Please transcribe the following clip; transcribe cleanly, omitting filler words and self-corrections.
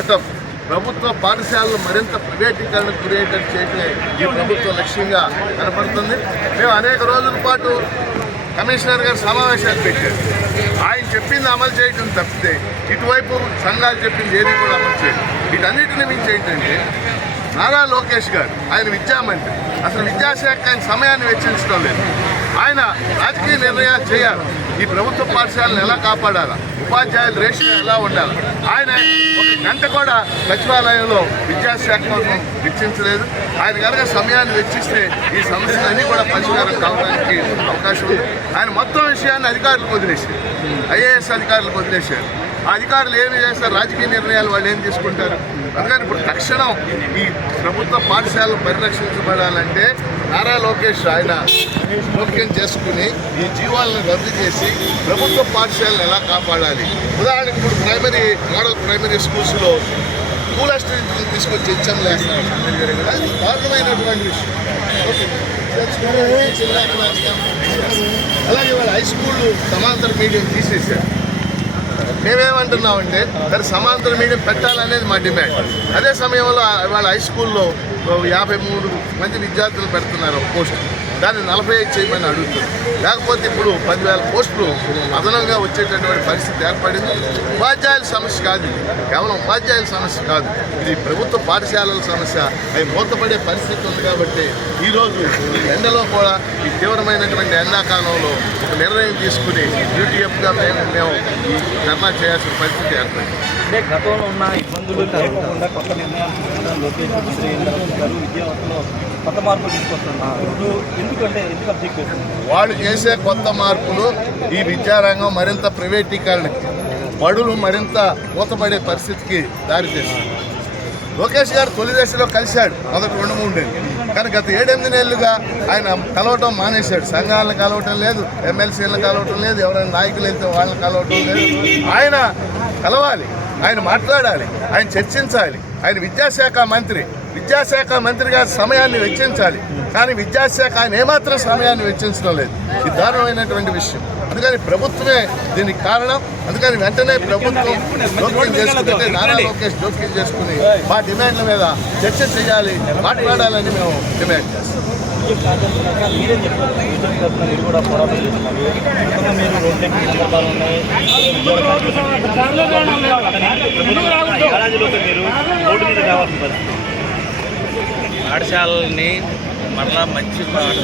అరికట్టడం, ప్రభుత్వ పాఠశాలలు మరింత ప్రైవేటీకరణకు గురయ్యేటట్టు చేయటమే ఈ ప్రభుత్వ లక్ష్యంగా కనపడుతుంది. మేము అనేక రోజుల పాటు కమిషనర్ గారు సమావేశాలు పెట్టారు. ఆయన చెప్పింది అమలు చేయడం తప్పితే ఇటువైపు సంఘాలు చెప్పింది ఏది కూడా అమలు చేయడం. వీటన్నిటిని మించి ఏంటంటే నారా లోకేష్ గారు, ఆయన విద్యామంత్రి, అసలు విద్యాశాఖ ఆయన సమయాన్ని వెచ్చించడం లేదు. ఆయన రాజకీయ నిర్ణయాలు చేయాలి. ఈ ప్రభుత్వ పాఠశాలను ఎలా కాపాడాలా, ఉపాధ్యాయుల రేషియో ఎలా ఉండాలి. ఆయన ఒక గంట కూడా సచివాలయంలో విద్యాశాఖ కోసం వెచ్చించలేదు. ఆయన కనుక సమయాన్ని వెచ్చిస్తే ఈ సమస్యలన్నీ కూడా పరిష్కారం కావడానికి అవకాశం ఉంది. ఆయన మొత్తం విషయాన్ని అధికారులకు వదిలేశారు, ఐఏఎస్ అధికారులకు వదిలేశారు. ఆ అధికారులు ఏమి చేస్తారు, రాజకీయ నిర్ణయాలు వాళ్ళు ఏం తీసుకుంటారు. అందుకని ఇప్పుడు తక్షణం ఈ ప్రభుత్వ పాఠశాలలు పరిరక్షించబడాలంటే నారా లోకేష్ ఆయన జోక్యం చేసుకుని ఈ జీవాలను రద్దు చేసి ప్రభుత్వ పాఠశాలను ఎలా కాపాడాలి. ఉదాహరణకు ఇప్పుడు మోడల్ ప్రైమరీ స్కూల్స్లో స్కూల్ అసిస్టెంట్ని తీసుకొచ్చి ఎగ్జామ్లు వేస్తారు. అది దారుణమైనటువంటి విషయం. అలాగే వాళ్ళ హై స్కూల్ సమాంతర మీడియం తీసేశారు. మేమేమంటున్నామంటే మరి సమాంతర మీడియం పెట్టాలనేది మా డిమాండ్. అదే సమయంలో వాళ్ళ హై స్కూల్లో 53 మంది విద్యార్థులు పెడుతున్నారు ఒక పోస్టు, దాన్ని 45 చేయమని అడుగుతుంది. లేకపోతే ఇప్పుడు 10,000 పోస్టులు అదనంగా వచ్చేటటువంటి పరిస్థితి ఏర్పడింది. ఉపాధ్యాయుల సమస్య కాదు, కేవలం ఉపాధ్యాయుల సమస్య కాదు, ఇది ప్రభుత్వ పాఠశాలల సమస్య. అవి మూతపడే పరిస్థితి ఉంది. కాబట్టి ఈరోజు ఈ ఎండలో కూడా ఈ తీవ్రమైనటువంటి ఎండాకాలంలో ఒక నిర్ణయం తీసుకుని యూటీఎఫ్గా మేము ఈ ధర్నా చేయాల్సిన పరిస్థితి ఏర్పడింది. అంటే గతంలో ఉన్న ఇబ్బందులు లేకుండా కొత్త నిర్ణయాలు తీసుకుంటారు. లోకేష్ విద్యావస్థలో కొత్త మార్పులు తీసుకొస్తున్నారు. ఎందుకు అబ్జెక్ట్ చేస్తున్నారు? వాళ్ళు చేసే కొత్త మార్పులు ఈ విద్యారంగం మరింత ప్రైవేటీకరణకి, బడులు మరింత మూతపడే పరిస్థితికి దారితీస్తుంది. లోకేష్ గారు తొలి దశలో కలిశాడు మొదటి 2-3 నెలలు, కానీ గత 7-8 నెలలుగా ఆయన కలవటం మానేశాడు. సంఘాలను కలవటం లేదు, ఎమ్మెల్సీలను కలవటం లేదు, ఎవరైనా నాయకులు వెళ్తే వాళ్ళని కలవటం లేదు. ఆయన కలవాలి, ఆయన మాట్లాడాలి, ఆయన చర్చించాలి. ఆయన విద్యాశాఖ మంత్రిగా సమయాన్ని వెచ్చించాలి. కానీ విద్యాశాఖ ఆయన ఏమాత్రం సమయాన్ని వెచ్చించడం లేదు. ఇది దారుణమైనటువంటి విషయం. అందుకని ప్రభుత్వమే దీనికి కారణం. అందుకని వెంటనే ప్రభుత్వం జోక్యం చేసుకుంటే నారా లోకేష్ జోక్యం చేసుకుని మా డిమాండ్ల మీద చర్చ చేయాలి, మాట్లాడాలని మేము డిమాండ్ చేస్తాం. పాఠశాలని మరలా మంచి